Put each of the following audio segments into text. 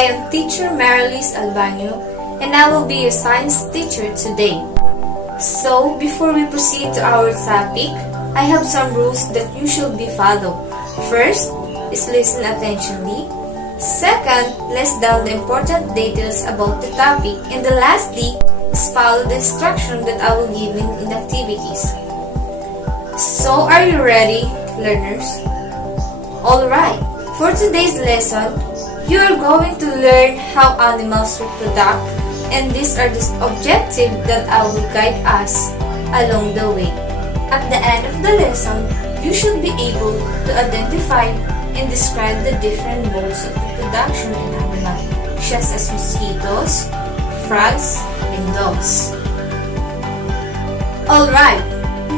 I am teacher Marilis Albano, and I will be your science teacher today. So, before we proceed to our topic, I have some rules that you should be follow. First is listen attentively. Second, list down the important details about the topic. And the lastly is follow the instruction that I will give in the activities. So, are you ready, learners? Alright, for today's lesson, you are going to learn how animals reproduce, and these are the objectives that I will guide us along the way. At the end of the lesson, you should be able to identify and describe the different modes of reproduction in animals, such as mosquitoes, frogs, and dogs. Alright,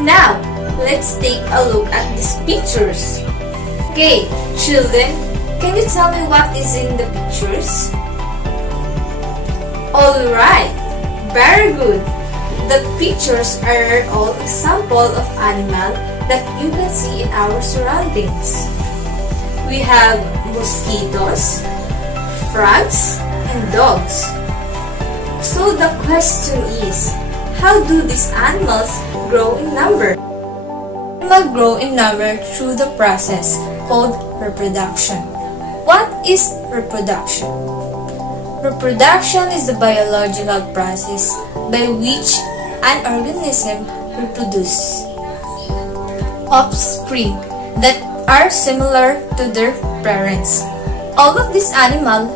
now let's take a look at these pictures. Okay, children, can you tell me what is in the pictures? Alright, very good. The pictures are all examples of animals that you can see in our surroundings. We have mosquitoes, frogs, and dogs. So the question is, how do these animals grow in number? Animals grow in number through the process called reproduction. What is reproduction? Reproduction is the biological process by which an organism reproduces offspring that are similar to their parents. All of these animals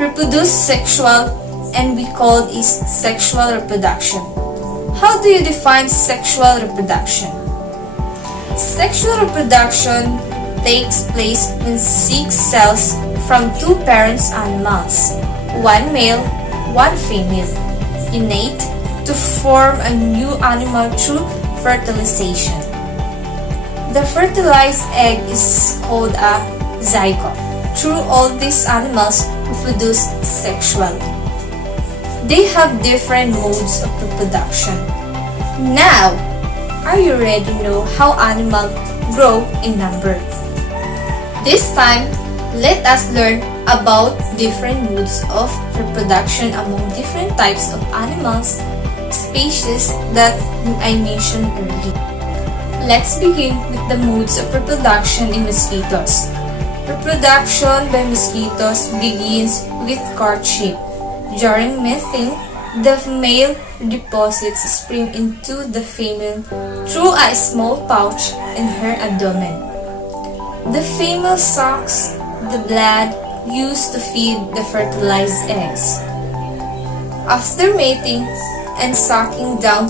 reproduce sexual, and we call it sexual reproduction. How do you define sexual reproduction? Sexual reproduction takes place when 6 cells from 2 parent animals, one male, one female, unite to form a new animal through fertilization. The fertilized egg is called a zygote. Through all these animals reproduce sexually. They have different modes of reproduction. Now, are you ready to know how animals grow in number? This time, let us learn about different modes of reproduction among different types of animals, species that I mentioned earlier. Let's begin with the modes of reproduction in mosquitoes. Reproduction by mosquitoes begins with courtship. During mating, the male deposits sperm into the female through a small pouch in her abdomen. The female sucks the blood used to feed the fertilized eggs. After mating and sucking down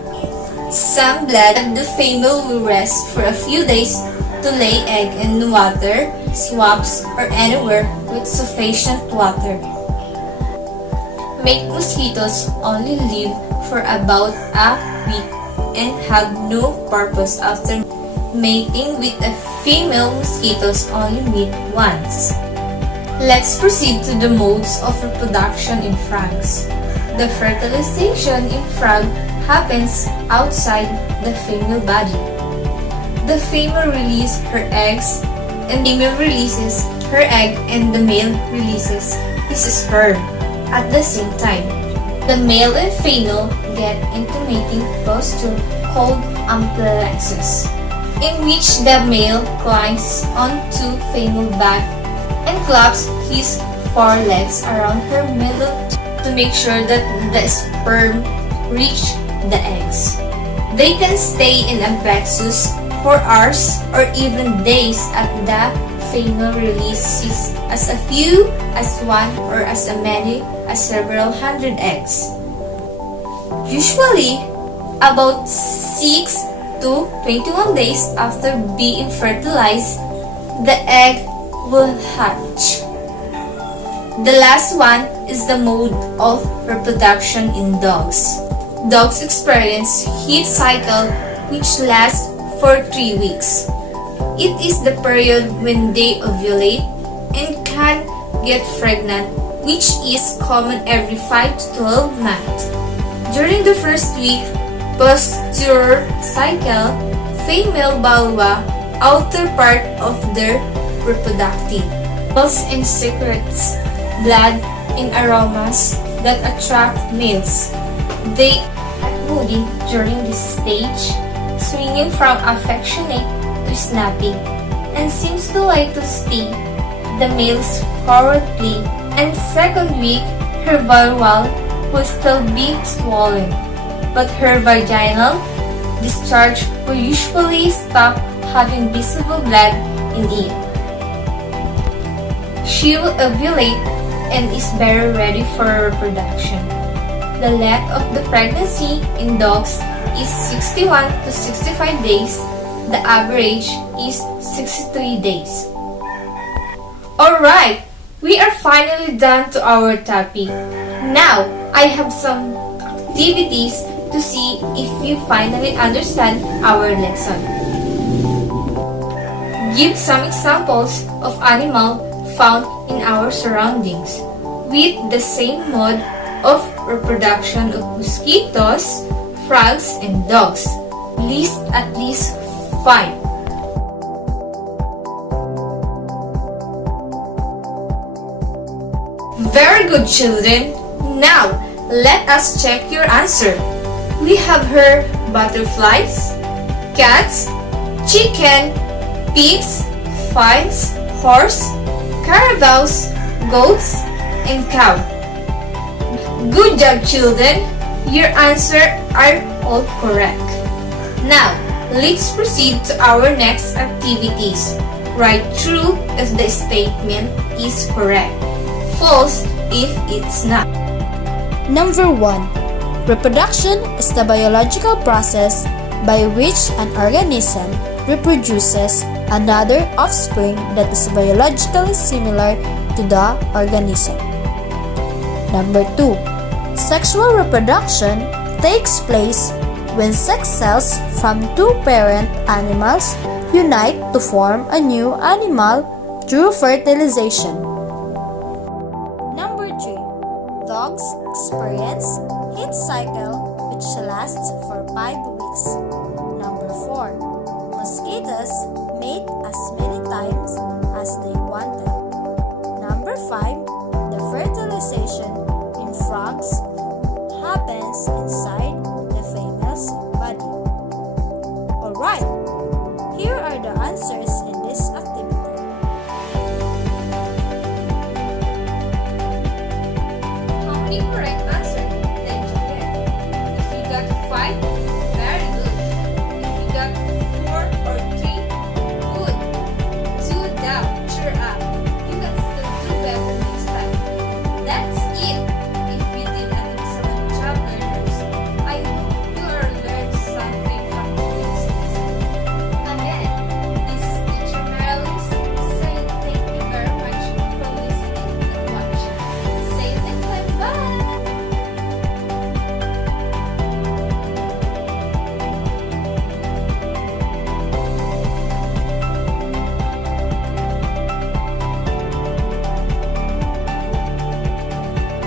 some blood, the female will rest for a few days to lay egg in water, swamps, or anywhere with sufficient water. Male mosquitoes only live for about a week and have no purpose after mating with a female mosquitoes only meet once. Let's proceed to the modes of reproduction in frogs. The fertilization in frog happens outside the female body. The female releases her eggs, and the male releases her egg, and the male releases his sperm at the same time. The male and female get into mating posture called amplexus, in which the male climbs onto female back and claps his forelegs around her middle to make sure that the sperm reach the eggs. They can stay in amplexus for hours or even days at the female releases as a few as one or as many as several hundred eggs. Usually, about 6 to 21 days after being fertilized, the egg will hatch. The last one is the mode of reproduction in dogs. Dogs experience heat cycle which lasts for 3 weeks. It is the period when they ovulate and can get pregnant, which is common every 5 to 12 months. During the first week, post-your cycle, female vulva, outer part of their reproductive, pulse and secretes blood and aromas that attract males. They act moody during this stage, swinging from affectionate to snappy, and seems to like to stay the male's cowardly, and second week her vulva will still be swollen, but her vaginal discharge will usually stop having visible blood in it. She will ovulate and is very ready for reproduction. The length of the pregnancy in dogs is 61 to 65 days. The average is 63 days. Alright, we are finally done to our topic. Now, I have some activities to see if you finally understand our lesson. Give some examples of animal found in our surroundings with the same mode of reproduction of mosquitoes, frogs, and dogs. List at least 5. Very good, children. Now, let us check your answer. We have here butterflies, cats, chicken, pigs, flies, horse, carabaos, goats, and cow. Good job, children. Your answers are all correct. Now, let's proceed to our next activities. Write true if the statement is correct. False if it's not. Number 1. Reproduction is the biological process by which an organism reproduces another offspring that is biologically similar to the organism. Number 2. Sexual reproduction takes place when sex cells from two parent animals unite to form a new animal through fertilization. Number 3. Dogs experience heat cycle which lasts for 5 weeks.